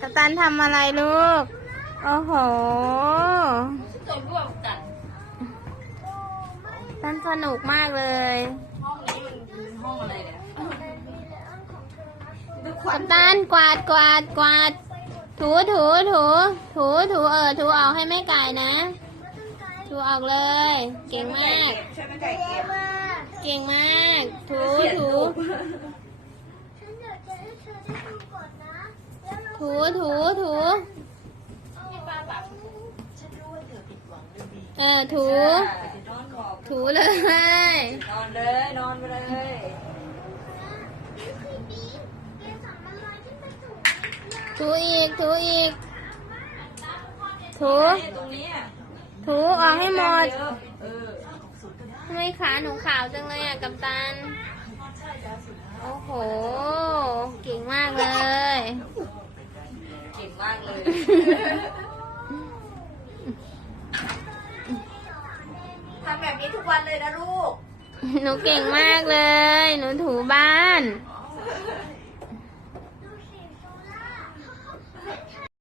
กัปตันทำอะไรลูก โอ้โหตัวร่วมกันตันสนุกมากเลย ห้องนี้มันเป็นห้องอะไรเนี่ยกัปตันกวาดกวาดกวาด ถูถูถูถูถูเออถูออกให้แม่ไก่นะ ถูออกเลย เก่งมากช่วยแม่ไก่เก็บเก่งมาก ถูถู ฉันอยากจะให้เธอได้ดูก่อนนะ ถูถูถูเออถู ถูเลย นอนเลย นอนไปเลยถูอีก ถูอีก ถู ตรงนี้อะถูออกให้หมดเออทำไมขาหนูขาวจังเลยอะกัปตัน โอ้โห เก่งมากเลย เก่งมากเลย ทำแบบนี้ทุกวันเลยนะลูก หนูเก่งมากเลย หนูถูบ้าน